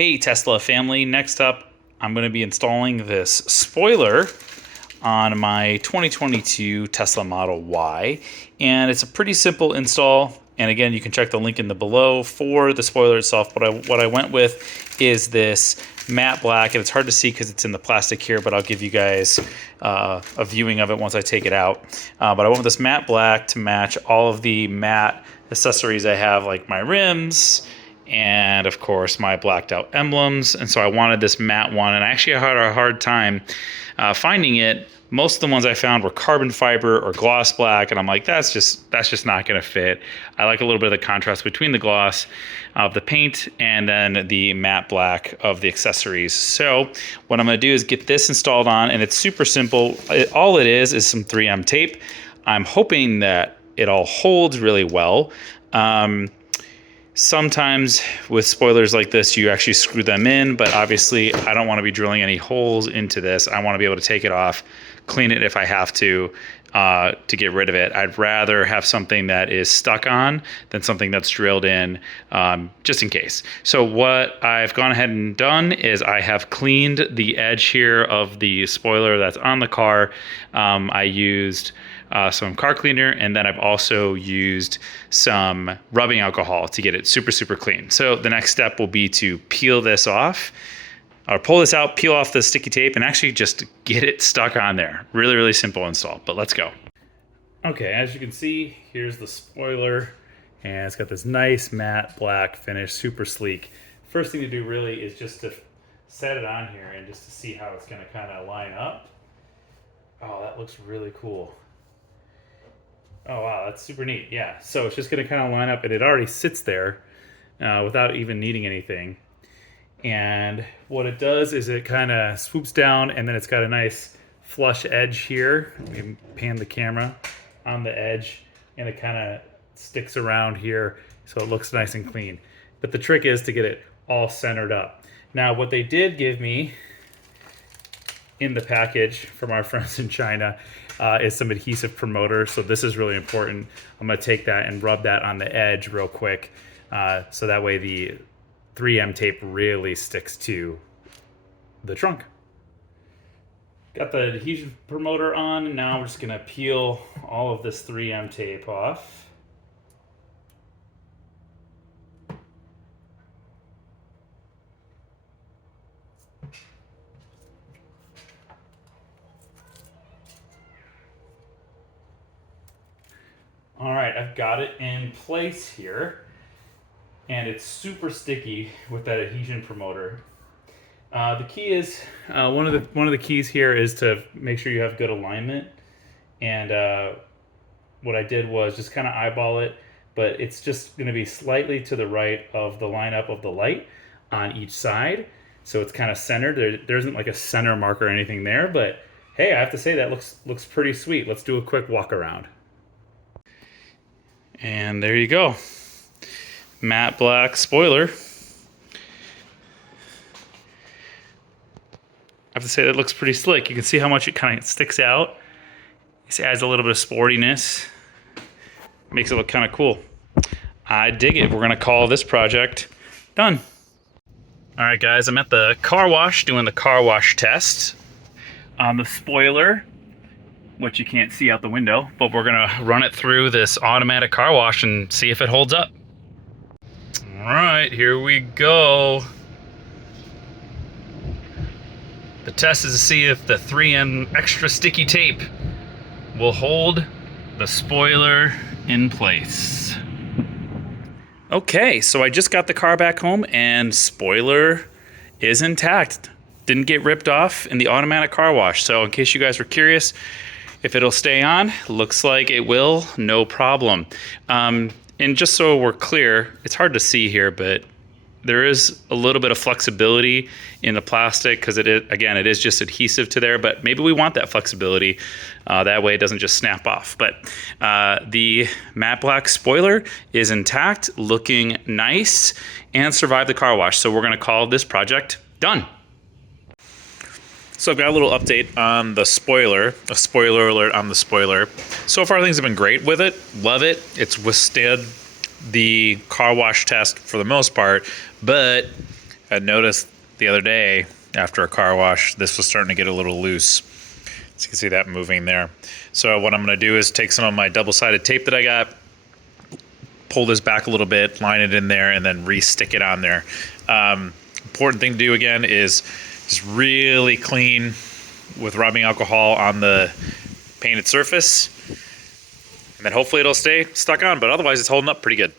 Hey Tesla family, next up I'm going to be installing this spoiler on my 2022 Tesla Model Y, and it's a pretty simple install. And again, you can check the link in the below for the spoiler itself. But what I went with is this matte black, and it's hard to see because it's in the plastic here, but I'll give you guys a viewing of it once I take it out. But I went with this matte black to match all of the matte accessories I have, like my rims, and of course my blacked out emblems. And so I wanted this matte one, and I actually had a hard time finding it. Most of the ones I found were carbon fiber or gloss black, and I'm like, that's just not gonna fit. I like a little bit of the contrast between the gloss of the paint and then the matte black of the accessories. So what I'm gonna do is get this installed on, and it's super simple. All it is some 3M tape. I'm hoping that it all holds really well. Sometimes with spoilers like this, you actually screw them in, but obviously I don't want to be drilling any holes into this. I want to be able to take it off, clean it if I have to get rid of it. I'd rather have something that is stuck on than something that's drilled in, just in case. So what I've gone ahead and done is I have cleaned the edge here of the spoiler that's on the car. I used some car cleaner, and then I've also used some rubbing alcohol to get it super clean. So the next step will be to peel this off, or pull this out, peel off the sticky tape, and actually just get it stuck on there. Really simple install, but let's go. Okay, as you can see, here's the spoiler, and it's got this nice matte black finish, super sleek. First thing to do really is just to set it on here and just to see how it's gonna kind of line up. Oh, that looks really cool. Oh wow, that's super neat. Yeah, so it's just gonna kind of line up, and it already sits there without even needing anything. And what it does is it kind of swoops down, and then it's got a nice flush edge here. Let me pan the camera on the edge, and it kind of sticks around here so it looks nice and clean. But the trick is to get it all centered up. Now what they did give me in the package from our friends in China is some adhesive promoter. So this is really important. I'm gonna take that and rub that on the edge real quick, so that way the 3M tape really sticks to the trunk. Got the adhesion promoter on, and now we're just gonna peel all of this 3M tape off. All right, I've got it in place here, and it's super sticky with that adhesion promoter. The key is, one of the keys here is to make sure you have good alignment. And what I did was just kind of eyeball it, but it's just going to be slightly to the right of the lineup of the light on each side. So it's kind of centered. There isn't like a center mark or anything there, but hey, I have to say that looks pretty sweet. Let's do a quick walk around. And there you go. Matte black spoiler. I have to say that looks pretty slick. You can see how much it kind of sticks out. This adds a little bit of sportiness. Makes it look kind of cool. I dig it. We're gonna call this project done. All right, guys, I'm at the car wash doing the car wash test on the spoiler, which you can't see out the window, but we're gonna run it through this automatic car wash and see if it holds up. All right, here we go. The test is to see if the 3M extra sticky tape will hold the spoiler in place. Okay, so I just got the car back home, and spoiler is intact. Didn't get ripped off in the automatic car wash. So in case you guys were curious if it'll stay on, looks like it will, no problem. And just so we're clear, it's hard to see here, but there is a little bit of flexibility in the plastic because it is just adhesive to there, but maybe we want that flexibility. That way it doesn't just snap off. But the matte black spoiler is intact, looking nice, and survived the car wash. So we're gonna call this project done. So I've got a little update on the spoiler, a spoiler alert on the spoiler. So far things have been great with it, love it. It's withstood the car wash test for the most part, but I noticed the other day after a car wash, this was starting to get a little loose. So you can see that moving there. So what I'm going to do is take some of my double-sided tape that I got, pull this back a little bit, line it in there, and then re-stick it on there. Important thing to do again is just really clean with rubbing alcohol on the painted surface, and then hopefully it'll stay stuck on, but otherwise it's holding up pretty good.